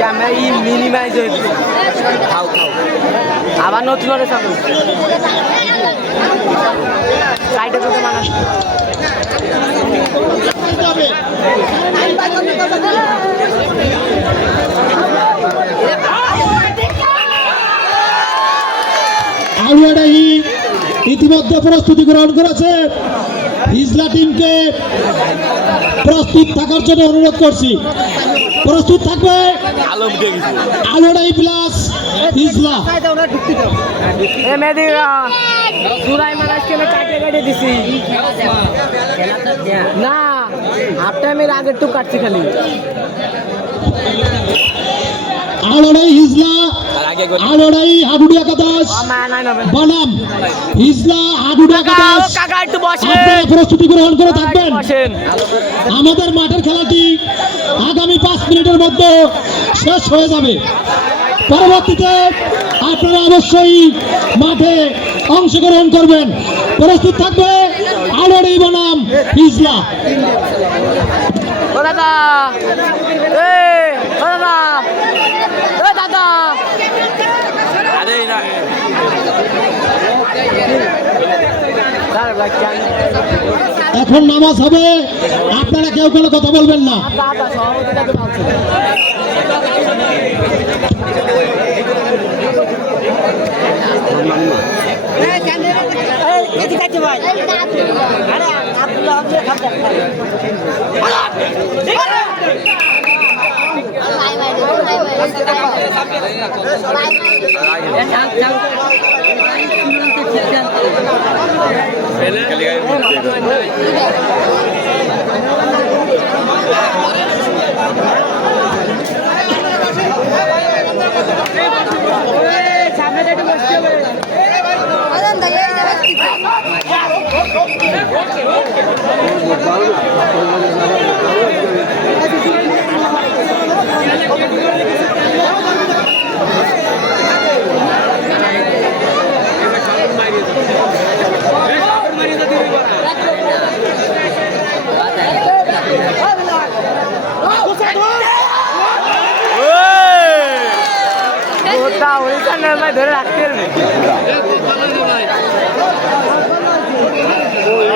Camera ই minimise হয়ে গেছে খাও খাও আবার নতুন করে চালু সাইডে দুটো মানুষ আউয়াডাহি ইতিমধ্যে প্রস্তুতি গ্রহণ করেছে হিজলা টিমকে প্রস্তুত থাকার জন্য অনুরোধ করছি প্রস্তুত থাকবে আউয়াডাহি প্লাস হিজলা না হাফ টাইমের আগে একটু কাটছি খালি আউয়াডাহি হিজলা আউয়াডাহি হাডুডি একাদশ বনাম হিজলা হাডুডি একাদশ আপনারা প্রস্তুতি গ্রহণ করে থাকবেন আমাদের মাঠের খেলাটি আগামী 5 মিনিটের মধ্যে শেষ হয়ে যাবে পরবর্তীতে আপনারা অবশ্যই মাঠে অংশগ্রহণ করবেন প্রস্তুত থাকবে আউয়াডাহি বনাম হিজলা দাদা দাদা আরে না এখন নামাজ হবে আপনারা কেউ কোনো কথা বলবেন না ধরে রাখতে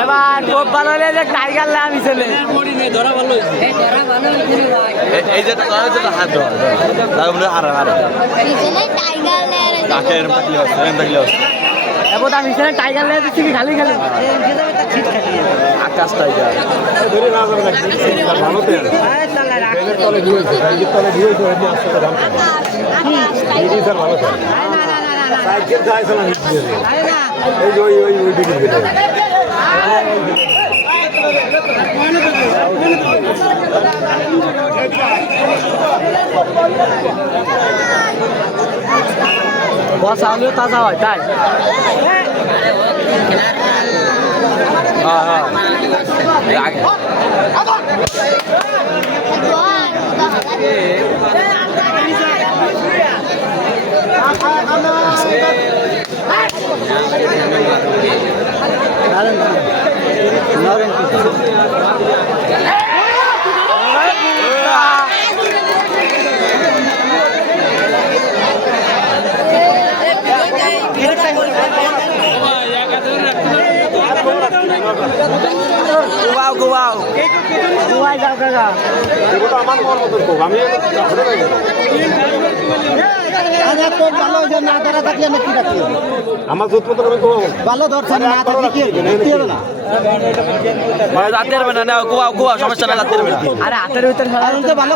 এবার খুব ভালো হলে যে টাইগার লাম হিসেবে ধরা ভালো এই যেটা হাত ধরা আর এবার আমি সেখানে টাইগার লেগে দিচ্ছি কি খালি খালি আকাশ টাইগার বস আমিও তাজা হয় তাই গোয়াও গোয়ায় যাও কাকা আমার মন মতো আমি আমার দুধ মতো ভালো ধরছেন না রাতের হবে না গোয়া গোয়া সমস্যা না রাতের হবে আরে হাতের ভিতরে ভালো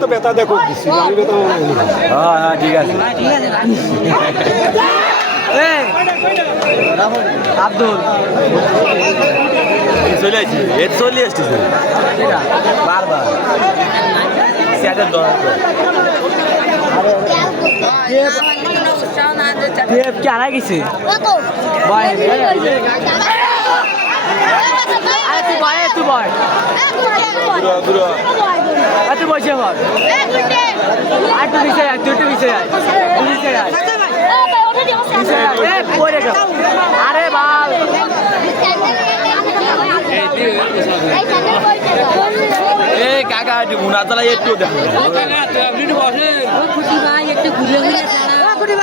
তো বেতা দেখো হ্যাঁ ঠিক আছে আব্দুল চলে আসছি এর চলে আসছি বারবার কেনা গেছে তুই বয় তুই বসে আর একটু পিছিয়ে যায় তুই একটু পিছিয়ে যায় আরে বাল মুনা চালাই একটু দেখো খুশি ভাই একটু ঘুরে ঘুরে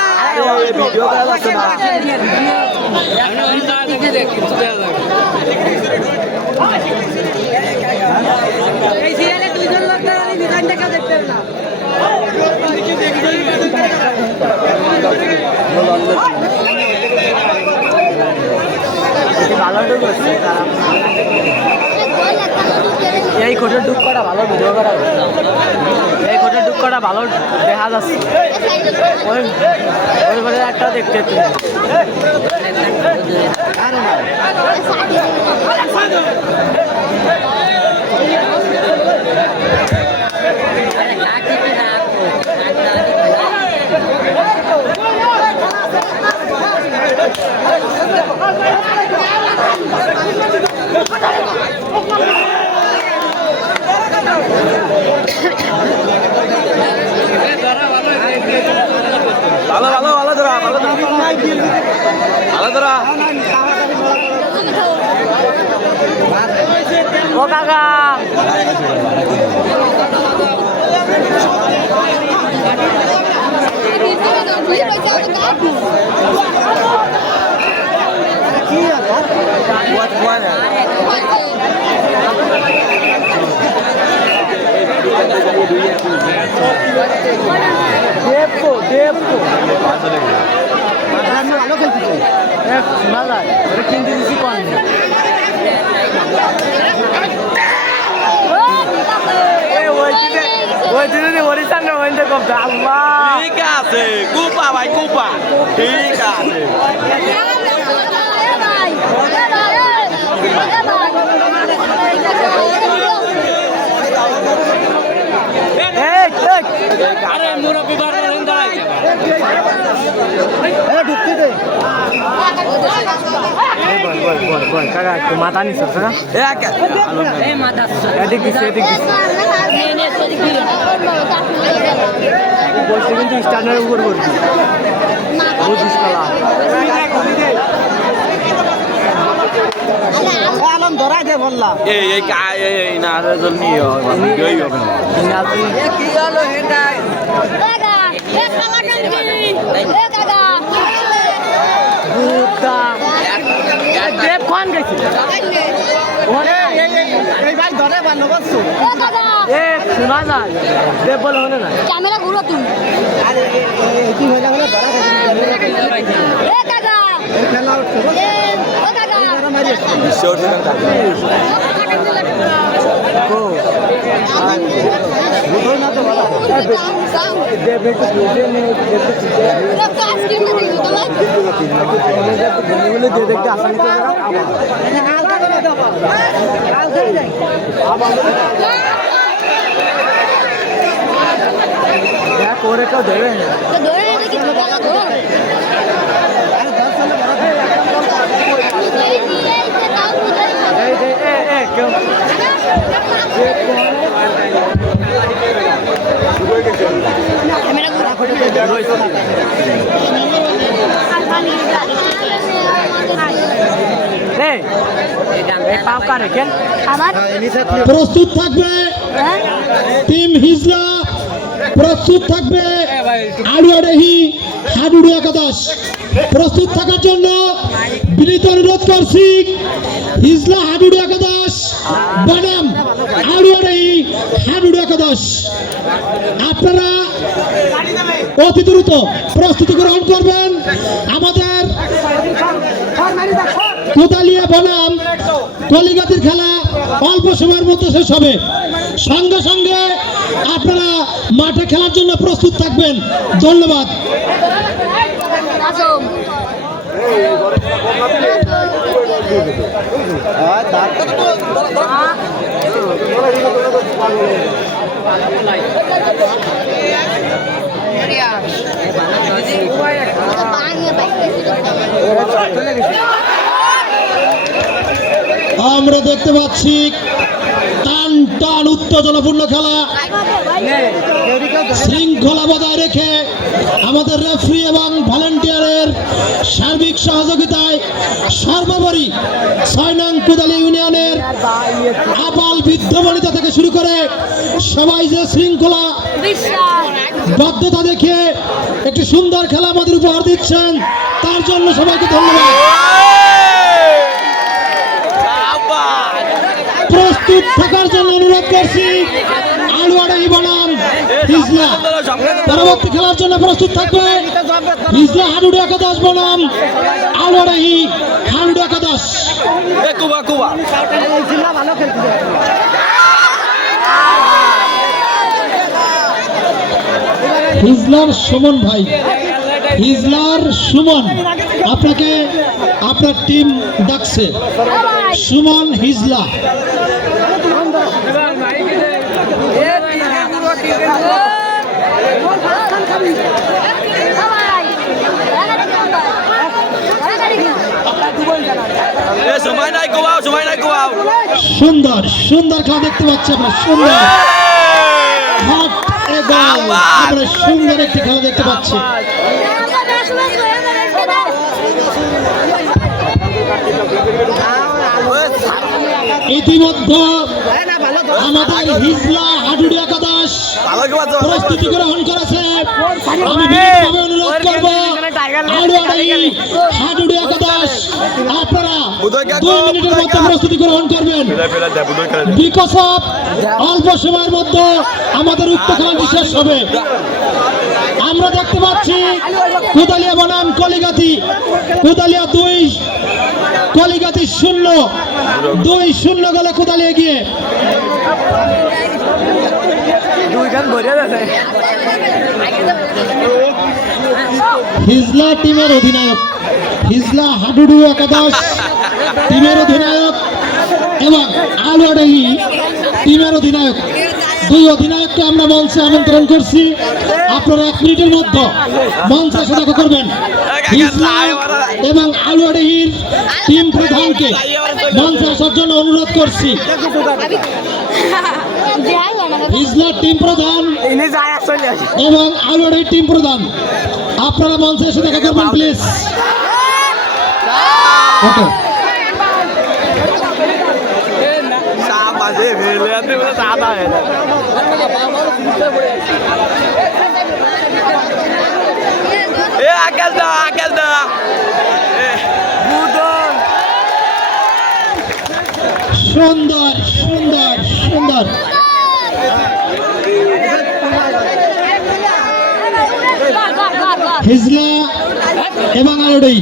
ভিডিও করা যাচ্ছে না এই সিরিয়ালে দুইজন লোক তারা বিধান দেখা দেখতে না এই কোটের ডুব করা ভালো ভিডিও করা এই কোটের ডুব করা ভালো দেখা যাচ্ছে ওই ওই বলে একটা দেখতে ভালো ভালো ভালো ধরা ভালো ধরা ভালো ধরা ও কাকা buat buahnya দেবকো দেবকো মাথার ভালো খেলতেছে শোনা যায় ওটা কিনতে দিচ্ছি কোন ওই দিনে ওরিসান না ওইটা কম আল্লাহ ঠিক আছে কুপা ভাই কুপা ঠিক আছে আরে মুরব্বি বার ঢুকতে দে বল কাকা একটু মাথা নিছ না এই মাথা এদিক দিছে এদিক দিছে বলছে কিন্তু স্ট্যান্ডার্ড উপর করবি বুঝিস কালা আলম ধরাই দে বললা এই না আর জল নিয়ে ভিডিওই হবে না কি হলো হেন্ডাই বুদ্ধা দেব কোন গেছে ওরে এই ভাই ধরে ভালো করছো এ শোনা যায় দেব বলে হলো না ক্যামেরা ঘুরো তুমি আরে কি হইলা হলো ধরা গেছে এ কাকা এই খেলা উঠছে এ ও কাকা শর্ট কো বুঝো না তো ভালো দেব একটু বুঝে নে দেখতে পুরো কাজ কিনে দিই তোমার বলে দে দেখতে আসানি করে আবার করে কেউ দেবে না তো ধরে নে কি ধরে ধর এই যে এ কেউ ক্যামেরা ঘুরো পাও কারে কেন আবার প্রস্তুত থাকবে টিম হিজলা, প্রস্তুত থাকবে আড়ুয়াডাহি হাডুডু একাদশ। প্রস্তুত থাকার জন্য বিনীত অনুরোধ করছি হিজলা হাডুডু একাদশ বনাম আড়ুয়াডাহি হাডুডু একাদশ, আপনারা অতি দ্রুত প্রস্তুতি গ্রহণ করবেন। আমাদের কোদালিয়া বনাম কলিগাতির খেলা অল্প সময়ের মধ্যে শেষ হবে। সঙ্গে সঙ্গে আপনারা মাঠে খেলার জন্য প্রস্তুত থাকবেন। ধন্যবাদ। আসুন আমরা দেখতে পাচ্ছি টান টান উত্তেজনাপূর্ণ খেলা। শৃঙ্খলা বজায় রেখে আমাদের রেফারি এবং ভলান্টিয়ারের সার্বিক সহযোগিতায় সর্বোপরি 6 নং কোদালি ইউনিয়নের আবাল বৃদ্ধ বনিতা থেকে শুরু করে সবাই যে শৃঙ্খলা বদ্ধতা দেখে একটি সুন্দর খেলা আমাদের উপহার দিচ্ছেন, তার জন্য সবাইকে ধন্যবাদ। প্রস্তুত থাকার জন্য অনুরোধ করছি আলুয়াডাহি বনাম হিজলা। পরবর্তী খেলার জন্য প্রস্তুত থাকবে হিজলা হাডুডু একাদশ বনাম আলুয়াডাহি হাডুডু একাদশ। হিজলার সুমন ভাই, হিজলার সুমন, আপনাকে আপনার টিম ডাকছে। সুমন হিজলা। সুন্দর সুন্দর খেলা দেখতে পাচ্ছি আমরা, সুন্দর আমরা সুন্দর একটি খেলা দেখতে পাচ্ছি। ইতিমধ্যে আমাদের হিজলা হাডুডু একাদশ প্রস্তুতি গ্রহণ করেছে। আমি বিশেষভাবে অনুরোধ করব আলুয়াডাহি হাডুডু একাদশ আপনারা 2 মিনিটের মধ্যে প্রস্তুতি গ্রহণ করবেন, বিকজ অফ অল্প সময়ের মধ্যে আমাদের উক্ত খেলাটি শেষ হবে। আমরা দেখতে পাচ্ছি কোদালিয়া বনাম কলিগাতি, কোদালিয়া 2, কলিগাতি 0, 2-0 গেলে কোদালিয়া এগিয়ে। হিজলা টিমের অধিনায়ক, হিজলা হাডুডু একাদশ টিমের অধিনায়ক এবং আলুয়াডাহি টিমের অধিনায়ক, 2 অধিনায়ককে আমরা মঞ্চে আমন্ত্রণ করছি। আপনারা 1 মিনিটের মধ্যে মঞ্চে এসে দেখা করবেন। হিজলা এবং আলুয়াডাহির টিম প্রধানকে মঞ্চে আসার জন্য অনুরোধ করছি। হিজলার টিম প্রধান এবং আলুয়াডাহির টিম প্রধান, আপনারা মঞ্চে এসে দেখা করবেন প্লিজ। ওকে, সুন্দর সুন্দর সুন্দর। হিজলা এবং আলুয়াডাহি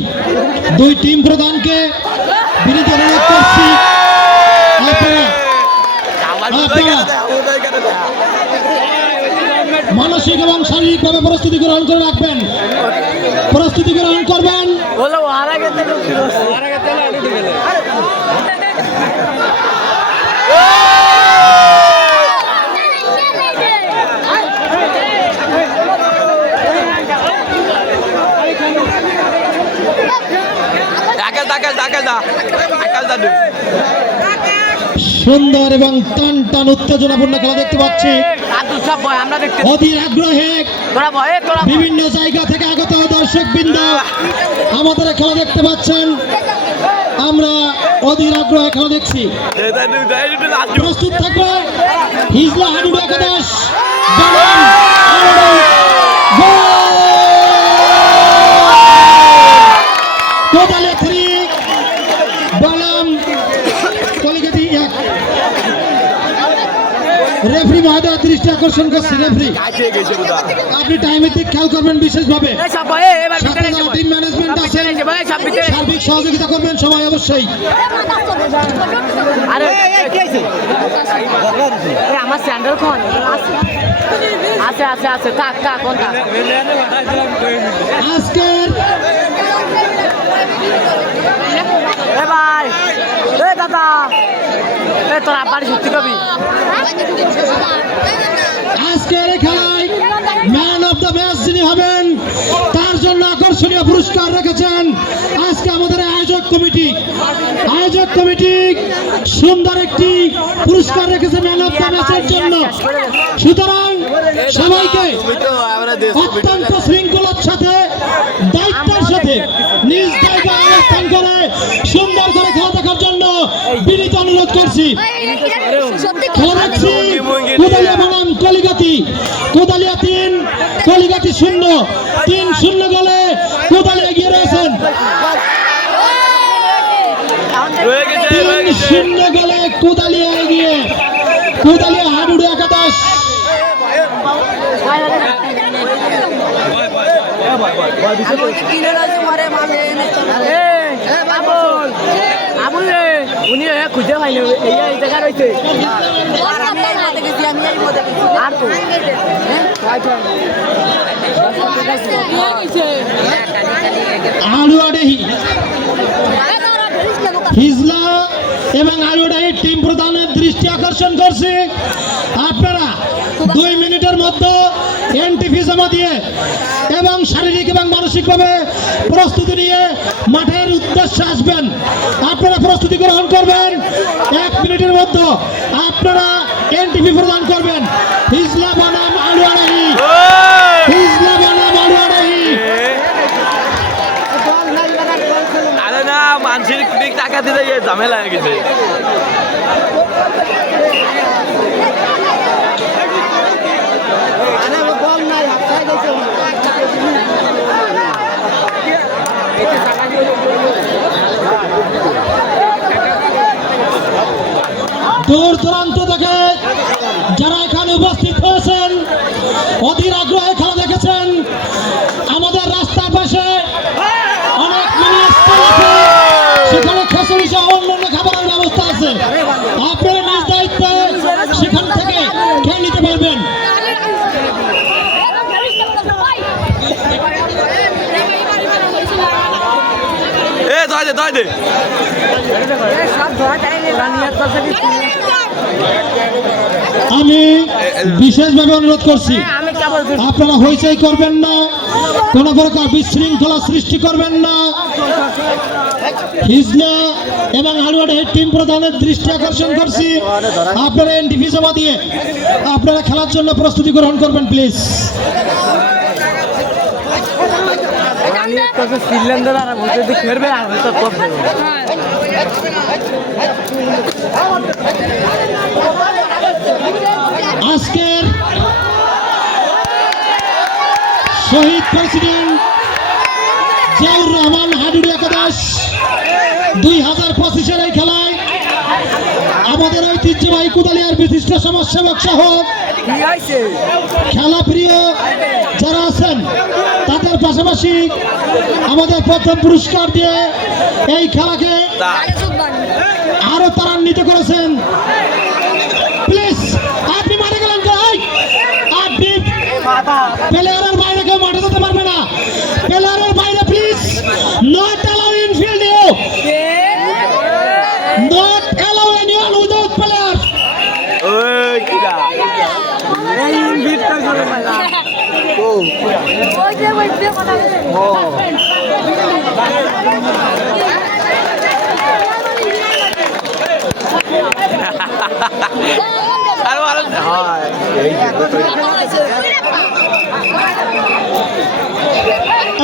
2 টিম প্রধানকে বিনীত অনুরোধ করছি আপনারা মানসিক এবং শারীরিকভাবে প্রস্তুতি গ্রহণ করে রাখবেন, প্রস্তুতি গ্রহণ করবেন। সুন্দর এবং টান টান উত্তেজনাপূর্ণ খেলা দেখতে পাচ্ছি। অধীর আগ্রহে বিভিন্ন জায়গা থেকে আগত দর্শকবৃন্দ আমাদের খেলা দেখতে পাচ্ছেন। আমরা অধীর আগ্রহে খেলা দেখছি। প্রস্তুত থাকবে হিজলা হাডুডু একাদশ কোদালিয়া 3 বনাম কলিগাতি 1। রেফারি মহোদয় দৃষ্টি আকর্ষণ করছি। রেফারি আপনি টাইমের দিক খেয়াল করবেন বিশেষভাবে। টিম ম্যানেজমেন্ট আছে, সার্বিক সহযোগিতা করবেন সবাই অবশ্যই। আমার স্যান্ডেল কোন আছে আছে আছে থাক থাক কোনটা আজকের এ ভাই এ দাদা এ তোর আব্বার সত্যি কবি আজকের খেলায় ম্যান অফ দ্য ম্যাচ যিনি হবেন তার জন্য আকর্ষণীয় পুরস্কার রেখেছেন আজকে আমাদের আয়োজক কমিটি কমিটি সুন্দর একটি পুরস্কার রেখেছে ম্যান অফ দ্য ম্যাচের জন্য। সুতরাং সবাইকে অত্যন্ত শৃঙ্খলার সাথে দায়িত্বের সাথে নিজ জায়গায় অবস্থান করে সুন্দর করে খেলা দেখার জন্য বিনীত অনুরোধ করছি। খেলা দেখছি কোদালিয়া বনাম কলিগাতি। কোদালিয়া 3, কলিগাতি 0। 3-0 গোলে কোদালিয়া এগিয়ে রয়েছেন। 3-0 গোলে কোদালিয়া এগিয়ে। কোদালিয়া হাডুডু একাদশ। উনি খুঁজে পাইনি এই জায়গা রয়েছে আর তো আলুয়াডাহি হিজলা এবং আলুয়াডাহি টিম প্রধানের দৃষ্টি আকর্ষণ করছে। আপনারা 2 মিনিটের মধ্যে এনটিভি জমা দিয়ে এবং শারীরিক এবং মানসিকভাবে প্রস্তুতি নিয়ে মাঠের উদ্দেশ্যে আসবেন। আপনারা প্রস্তুতি গ্রহণ করবেন। 1 মিনিটের মধ্যে আপনারা এনটিভি প্রদান করবেন। হিজলা বনাম আলুয়াডাহি, হিজলা বনাম আলুয়াডাহি। আরে না মানুষের টাকা দিতে গিয়ে ঝামেলা হয়ে গেছে। দূর দূরান্ত থেকে যারা এখানে উপস্থিত হয়েছেন, অধীর আগ্রহে খেলা দেখেছেন। আমাদের রাস্তার পাশে অনেক মিনি স্টল আছে, সেখানে খিচুড়ি সহ অন্যান্য খাবারের ব্যবস্থা আছে। আপনারা নিজ দায়িত্বে সেখান থেকে খেয়ে নিতে পারবেন। আমি বিশেষভাবে অনুরোধ করছি, আপনারা হইচই করবেন না, কোন প্রকার বিশৃঙ্খলা সৃষ্টি করবেন না। হিজলা এবং আলুয়াডাহির টিম প্রধানের দৃষ্টি আকর্ষণ করছি, আপনারা এনটিভি জমা দিয়ে আপনারা খেলার জন্য প্রস্তুতি গ্রহণ করবেন প্লিজ। আজকের শহীদ প্রেসিডেন্ট জিয়াউর রহমান হাডুডু একাদশ 2025-এর এই খেলায় আমাদের ঐতিহ্যবাহী কোদালিয়ার বিশিষ্ট সমাজসেবক সহ খেলা প্রিয় যারা আছেন তাদের পাশাপাশি আমাদের প্রথম পুরস্কার দিয়ে এই খেলাকে আরো ত্বরান্বিত করেছেন। প্লিজ আপনি মাঠে গেলেন ভাই, আপনি প্লেয়ারের বাইরে কেউ মাঠে যেতে পারবে না। প্লেয়ারের বাইরে please, not allow in field, you not allow anyone without player. ওই কিরা এই ইনভিট করে পালা ও ওই যে কথা ও আর ভালো হয়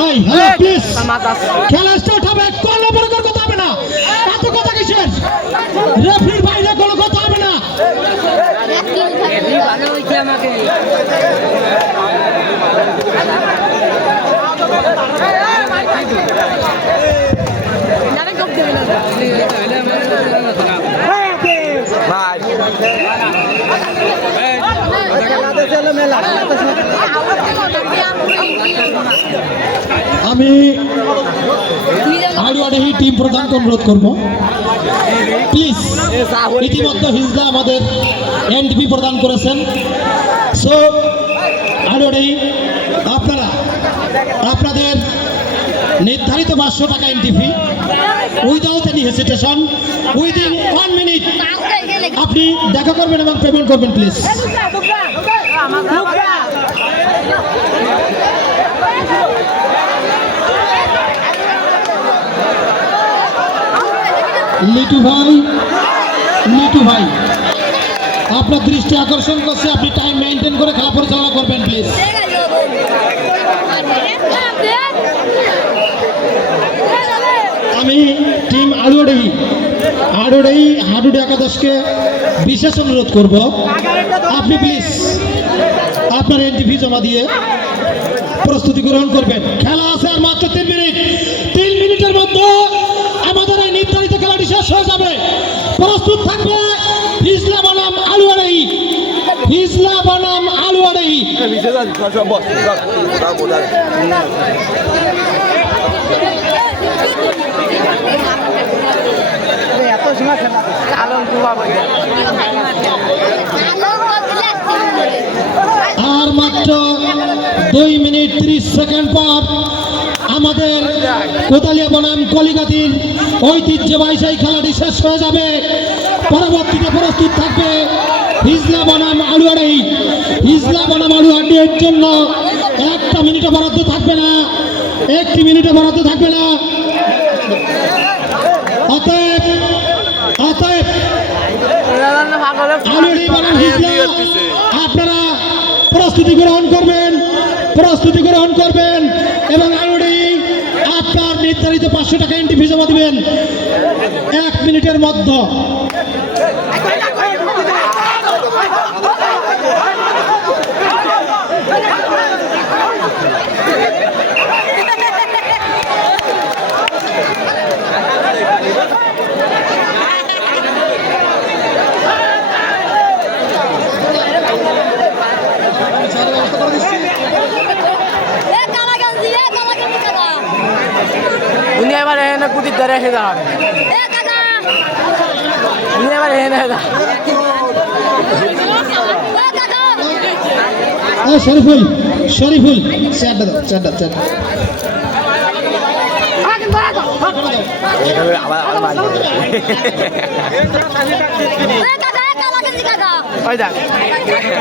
এই হ্যালো প্লিজ, খেলা স্টার্ট হবে। কোনো প্রকার কথা হবে না। এত কথা কিসের? রেফারির বাইরে কোনো কথা হবে না। ভালো হয়েছে আমাকে আমি আলুয়াডাহি টিম প্রধানকে অনুরোধ করব প্লিজ। ইতিমধ্যে হিজলা আমাদের এনটিভি প্রদান করেছেন। সো আলুয়াডাহি আপনারা আপনাদের নির্ধারিত 500 টাকা NTV without any hesitation within 1 minute আপনি দেখা করবেন এবং পেমেন্ট করবেন প্লিজ। লিটু ভাই আপনার দৃষ্টি আকর্ষণ করছে, আপনি টাইম মেনটেন করে খেলা পরিচালনা করবেন প্লিজ। আমি টিম আড়ুয়াডাহি হাডুডে একাদশকে বিশেষ অনুরোধ করব, আপনি প্লিজ আপনার এনটিভি জমা দিয়ে প্রস্তুতি গ্রহণ করবেন। খেলা আছে আর মাত্র 3 মিনিট। 3 মিনিটের মধ্যে আমাদের এই নির্ধারিত খেলাটি শেষ হয়ে যাবে। প্রস্তুত থাকবে হিজলা বনাম আলুয়াডাহি। এত সময় খেলা কালন আর মাত্র 2 মিনিট 30 সেকেন্ড পর আমাদের কোতালিয়া বনাম কলিকাতির ঐতিহ্যবাহী সেই খেলাটি শেষ হয়ে যাবে। পরবর্তীতে প্রস্তুত থাকবে হিজলা বনাম আলুয়াডাহি। এর জন্য 1 মিনিটও বরাদ্দ থাকবে না, 1 মিনিটও বরাদ্দ থাকবে না। অতএব আলুয়াডাহি বনাম হিজলা, আপনারা প্রস্তুতি গ্রহণ করবেন এবং আলুয়াডাহি আপনার নির্ধারিত 500 টাকা এন্ট্রি ফি জমা দিবেন 1 মিনিটের মধ্যে। উনি এবার এখানে কুটির ধরে এসে দাঁড়াবে, উনি এবার এখানে শরীফুল চারটা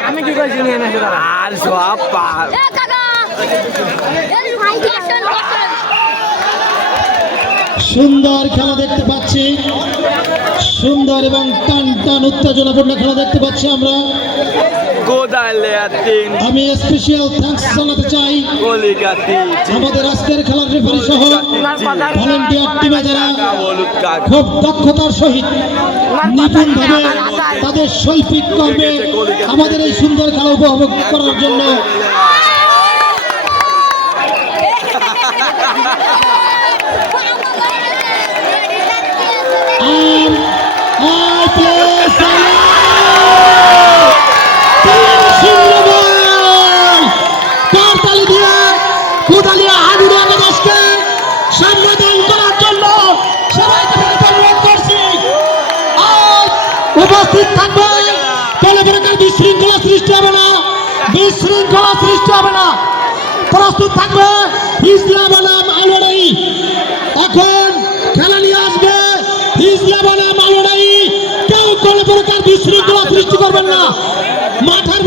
আমি কি করছি নিয়ে এসে দাঁড়া আর সব সুন্দর খেলা দেখতে পাচ্ছি, সুন্দর এবং টান উত্তেজনাপূর্ণ খেলা দেখতে পাচ্ছি আমরা। আমি স্পেশাল থ্যাঙ্কস জানাতে চাই আমাদের আজকের খেলার রেফারি সহ ভলান্টিয়ার টিমে যারা খুব দক্ষতার সহিত নিপুণভাবে তাদের শৈল্পিক কর্মে আমাদের এই সুন্দর খেলা উপভোগ করার জন্য উপস্থিত থাকবে, কোনো প্রকার বিশৃঙ্খলা সৃষ্টি হবে না। প্রস্তুত থাকবে হিজলা বনাম আলুয়াডাহি। এখন খেলা নিয়ে আসবে হিজলা বনাম আলুয়াডাহি। কেউ কোনো প্রকার বিশৃঙ্খলা সৃষ্টি করবেন না। মাঠের